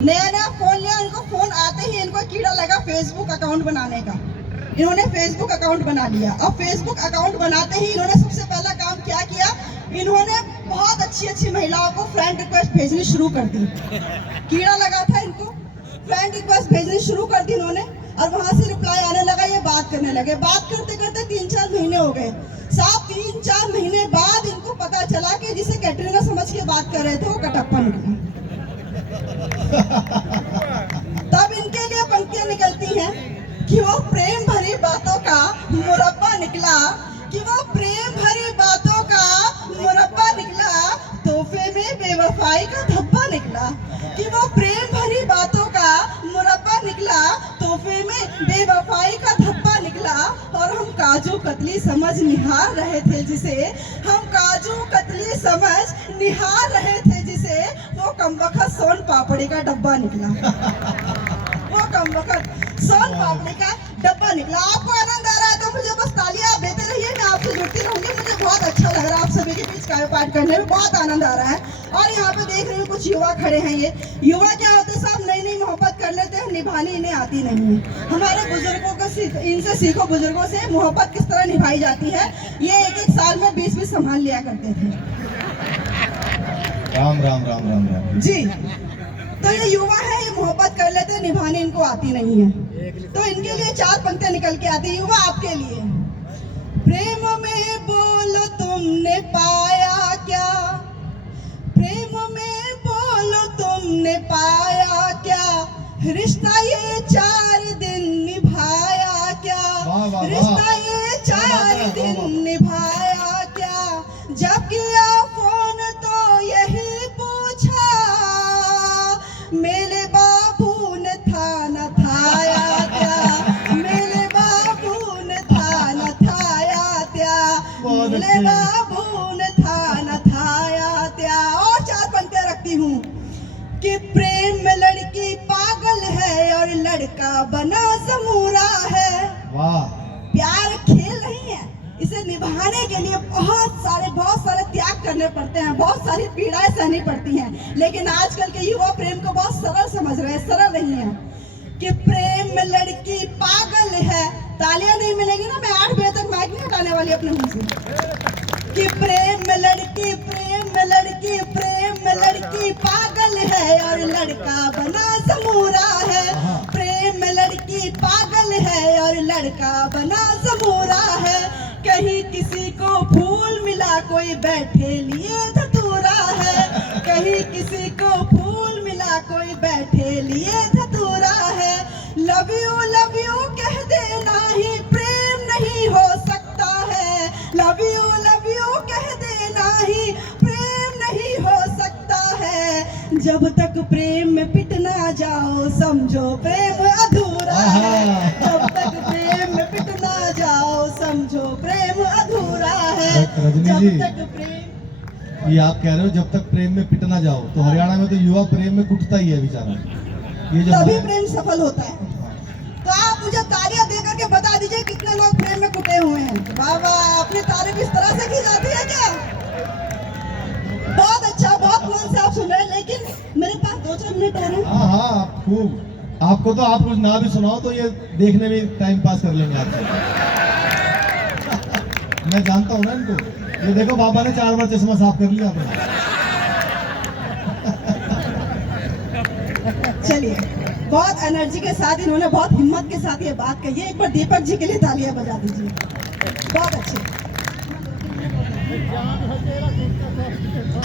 नया फोन लिया, इनको फोन आते ही इनको कीड़ा लगा फेसबुक अकाउंट बनाने का। इन्होंने फेसबुक अकाउंट बना लिया। अब फेसबुक अकाउंट बनाते ही इन्होंने सबसे पहला काम क्या किया, इन्होंने बहुत अच्छी महिलाओं को फ्रेंड रिक्वेस्ट भेजनी शुरू कर दी। कीड़ा लगा था इनको, फ्रेंड रिक्वेस्ट भेजनी शुरू कर दी इन्होंने, और वहां से रिप्लाई आने लगा, ये बात करने लगे। बात करते करते 3-4 महीने हो गए। साहब 3-4 महीने बाद इनको पता चला कि जिसे कैटरीना समझ के बात कर रहे थे वो कटप्पा निकला। तब इनके लिए पंक्तियां निकलती हैं कि वो प्रेम भरी बातों का मुरब्बा निकला, कि वो प्रेम भरी बातों का मुरब्बा निकला, तोहफे में बेवफाई का धब्बा निकला। कि वो प्रेम भरी बातों का मुरब्बा निकला, तोहफे में बेवफाई का धब्बा निकला। और हम काजू कतली समझ निहार रहे थे जिसे, हम काजू कतली समझ निहार रहे थे जिसे, वो कमबख्त सोन पापड़ी का डब्बा निकला। वो कमबख्त सोन पापड़ी का डब्बा निकला। आपको आनंद आ रहा है तो मुझे बस तालियां देते रहिए, मैं आपसे जुड़ती रहूंगी। मुझे बहुत अच्छा लग रहा है आप सभी के बीच काव्य पाठ करने में, बहुत आनंद आ रहा है। और यहाँ पे देख रही हूँ कुछ युवा खड़े हैं। ये युवा क्या होते हैं साहब, नई नई मोहब्बत कर लेते हैं, निभानी इन्हें आती नहीं है। हमारे बुजुर्गों को इनसे सीखो, बुजुर्गों से मोहब्बत किस तरह निभाई जाती है। ये एक साल में 20 संभाल लिया करते थे। राम राम राम राम राम जी। तो ये युवा है, ये मोहब्बत कर लेते हैं, निभाने इनको आती नहीं है। तो इनके लिए 4 पंक्तियां निकल के आती है। युवा आपके लिए, प्रेम में बोलो तुमने पाया क्या, प्रेम में बोलो तुमने पाया क्या, रिश्ता ये 4 दिन निभाया क्या, रिश्ता ये 4 दिन निभाया क्या। जब किया फोन तो यही पूछा, मेरे बाबू ने था न थाया क्या, मेरे बाबू ने था न थाया क्या, मेरे बाबू ने था न थाया क्या। और 4 पंक्तियां रखती हूँ कि प्रेम में लड़की पागल है और लड़का बना समूरा है। वाह। प्यार खेल नहीं है, इसे निभाने के लिए बहुत सारे त्याग करने पड़ते हैं, बहुत सारी पीड़ाएं सहनी पड़ती हैं। लेकिन आजकल के युवा प्रेम को बहुत सरल समझ रहे हैं, सरल नहीं है। कि प्रेम में लड़की पागल है, तालियां नहीं मिलेंगी ना, मैं 8 बजे तक माइक नहीं हटाने वाली अपने मुंह से। कि प्रेम में लड़की, प्रेम में लड़की, प्रेम में लड़की पागल है और लड़का बना समूरा है। प्रेम में लड़की पागल है और लड़का बना समूरा है। कहीं किसी को फूल मिला, कोई बैठे लिए धतूरा है। कहीं किसी को फूल मिला, कोई बैठे लिए धतूरा है। लव यू कह देना ही प्रेम नहीं हो सकता है। लव यू कह देना ही प्रेम नहीं हो सकता है। जब तक प्रेम में पिट ना जाओ, समझो प्रेम अधूरा है। जब तक प्रेम में पिट ना जाओ, समझो प्रेम अधूरा है। जब तक प्रेम, ये आप कह रहे हो जब तक प्रेम में पिट ना जाओ, तो हरियाणा में तो युवा प्रेम में कुटता ही है बेचारा। ये जो तभी प्रेम सफल होता है। तो आप मुझे तालियां देकर के बता दीजिए कितने लोग प्रेम में कुटे हुए हैं। बाबा, अपनी तारीफ इस तरह से की जाती है क्या? बहुत अच्छा, बहुत मन से आप सुन रहे हैं। लेकिन मेरे पास 2-4 मिनट और हैं। हाँ खूब। आपको तो आप कुछ ना भी सुनाओ तो ये देखने में टाइम पास कर लेंगे आपसे। मैं जानता हूँ ना इनको। ये देखो बाबा ने 4 बार चश्मा साफ कर लिया अपना। चलिए, बहुत एनर्जी के साथ इन्होंने, बहुत हिम्मत के साथ ये बात कही है। एक बार दीपक जी के लिए तालियां बजा दीजिए। बहुत अच्छे।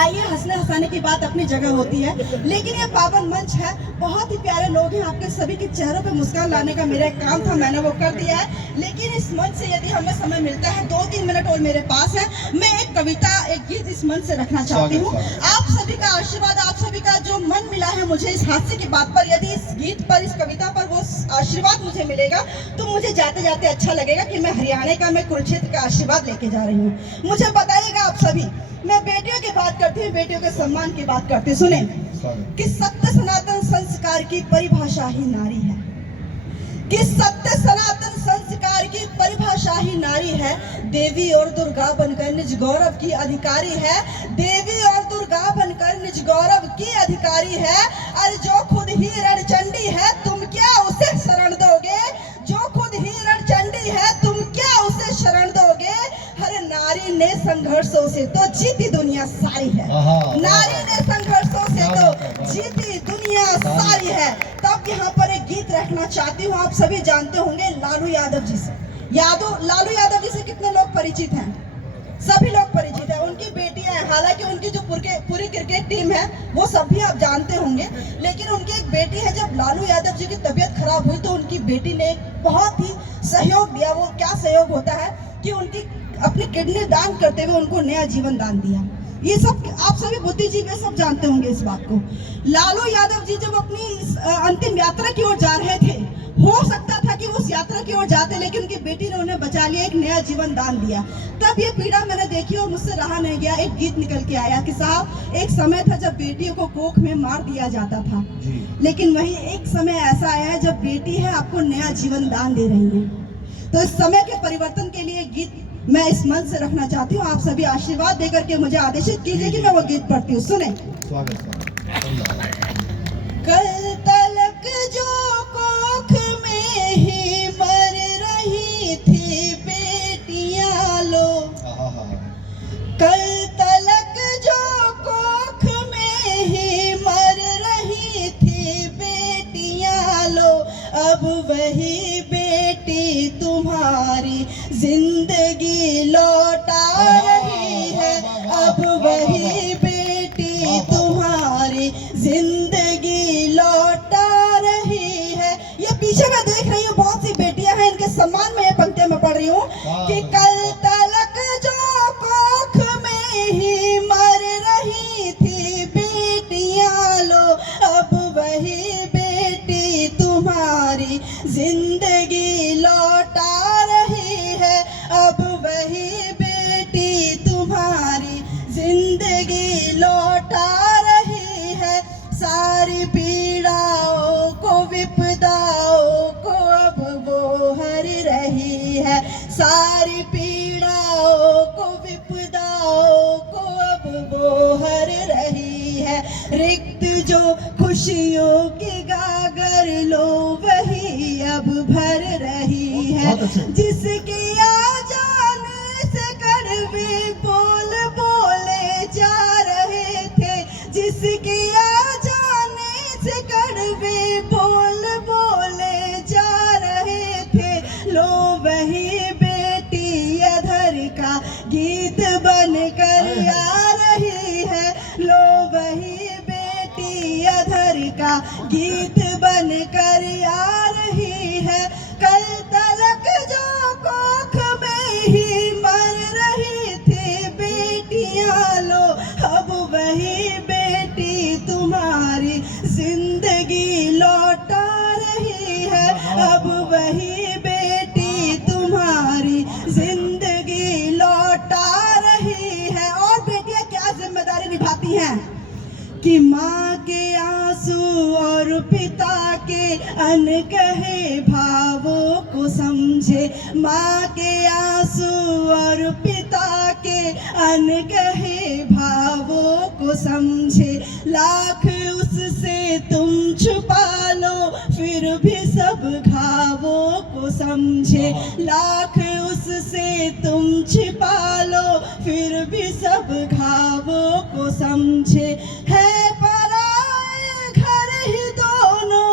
आइए, हंसने हंसाने की बात अपनी जगह होती है, लेकिन ये पावन मंच है, बहुत ही प्यारे लोग हैं। आपके सभी के चेहरों पे मुस्कान लाने का मेरा एक काम था, मैंने वो कर दिया है। लेकिन इस मंच से यदि हमें समय मिलता है, 2-3 मिनट और मेरे पास है, मैं एक कविता, एक गीत इस मंच से रखना चाहती हूँ। आप सभी का आशीर्वाद, आप सभी का जो मन मिला है मुझे इस हादसे की बात पर, यदि इस गीत पर, इस कविता पर वो आशीर्वाद मुझे मिलेगा तो मुझे जाते जाते अच्छा लगेगा कि मैं हरियाणा का, मैं कुरुक्षेत्र का आशीर्वाद लेके जा रही हूँ। मुझे बताइएगा आप सभी, मैं बेटियों की बात करती हूँ, बेटियों के सम्मान की बात करती हूँ। सुने कि सत्य सनातन संस्कार की परिभाषा ही नारी है। कि सत्य सनातन संस्कार की परिभाषा ही नारी है। देवी और दुर्गा बनकर निज गौरव की अधिकारी है। देवी और दुर्गा बनकर निज गौरव की अधिकारी है। अरे जो खुद ही रणचंडी है, तुम क्या उसे शरण दोगे? जो खुद ही रणचंडी है, तुम क्या उसे शरण दोगे? हर नारी ने संघर्षों से तो जीती दुनिया सारी है। नारी ने संघर्षों से तो जीती दुनिया सारी है। तब यहाँ पर एक गीत रखना चाहती हूँ। आप सभी जानते होंगे लालू यादव जी से। लालू यादव जी से कितने लोग परिचित हैं? सभी लोग परिचित हैं। उनकी बेटियां हैं, हालांकि उनकी जो पूरी क्रिकेट टीम है वो सभी आप जानते होंगे, लेकिन उनकी एक बेटी है। जब लालू यादव जी की तबीयत खराब हुई तो उनकी बेटी ने एक बहुत ही सहयोग दिया। वो क्या सहयोग होता है कि उनकी अपनी किडनी दान करते हुए उनको नया जीवन दान दिया। ये सब आप सभी बुद्धिजीवी सब जानते होंगे इस बात को। लालू यादव जी जब अपनी अंतिम यात्रा की ओर जा रहे थे, हो सकता था कि उस यात्रा की ओर जाते, लेकिन उनकी बेटी ने उन्हें बचा लिया, एक नया जीवन दान दिया। तब ये पीड़ा मैंने देखी और मुझसे रहा नहीं गया। एक गीत निकल के आया कि साहब, एक समय था जब बेटियों को कोख में मार दिया जाता था, लेकिन वही एक समय ऐसा आया है जब बेटी है आपको नया जीवन दान दे रही है। तो इस समय के परिवर्तन के लिए गीत मैं इस मंच से रखना चाहती हूँ। आप सभी आशीर्वाद देकर के मुझे आदेशित कीजिए कि मैं वो गीत पढ़ती हूँ। सुने। कल तलक जो कोख में ही मर रही थी बेटियां लो, कल तलक जो कोख में ही मर रही थी बेटियां लो, अब वही बेटी तुम्हारी जिंदगी लौटा रही है। अब वही बेटी तुम्हारी जिंदगी लौटा रही है। ये पीछे मैं देख रही हूँ बहुत सी बेटियां हैं, इनके सम्मान में ये पंक्तियां मैं पढ़ रही हूँ कि कल तलक जो कोख में ही मर रही थी बेटियां लो, अब वही बेटी तुम्हारी जिंदगी लौटा रही है। अब वही बेटी तुम्हारी जिंदगी लौटा रही है। सारी पीड़ाओं को विपदाओं को अब वो हर रही है। सारी पीड़ाओं को विपदाओं को अब वो हर रही है। रिक्त जो खुशियों की गागर लो वही अब भर रही है। जिसकी आ जाने से कड़वे बोल बोले जा रहे थे, जिसकी आ जाने से कड़वे बोल बोले जा रहे थे, लो वही बेटी अधर का गीत बन कर आ रही है। लो वही बेटी अधर का गीत बन कर आ रही है। कल तलक जो कोख में ही मर रही थी बेटियां लो, अब वही बेटी तुम्हारी जिंदगी लौटा रही है। अब वही बेटी तुम्हारी जिंदगी लौटा रही है। और बेटियां क्या जिम्मेदारी निभाती हैं कि माँ के आंसू और पिता के अनकहे भावों को समझे। माँ के आंसू और पिता के अनकहे भावों को समझे। लाख उससे तुम छुपा लो फिर भी सब घावों को समझे। लाख उससे तुम छिपा लो फिर भी सब घावों को समझे। है पराए घर ही दोनों,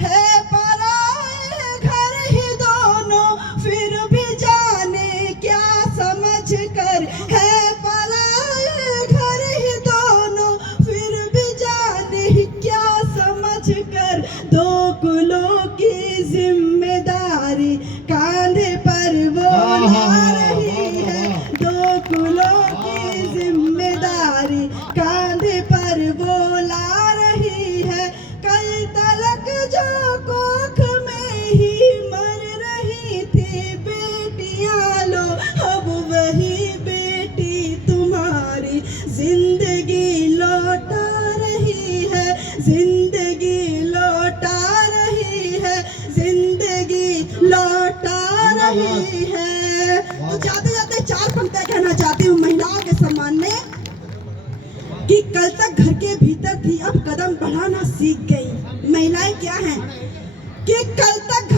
है पराए घर ही दोनों, फिर भी जाने क्या समझ कर। है पराए घर ही दोनों, फिर भी जाने क्या समझ कर। दो कुलों की जिम्मेदारी कांधे पर वो ला रही है। दो कुलों की जिम्मेदारी कांधे पर वो ला रही है। कल तलक जो कोख में ही मर रही थी बेटियां लो, अब वही बेटी तुम्हारी जिंदगी लौटा रही है। जिंदगी लौटा रही है। कल तक घर के भीतर थी, अब कदम बढ़ाना सीख गई। महिलाएं क्या हैं कि कल तक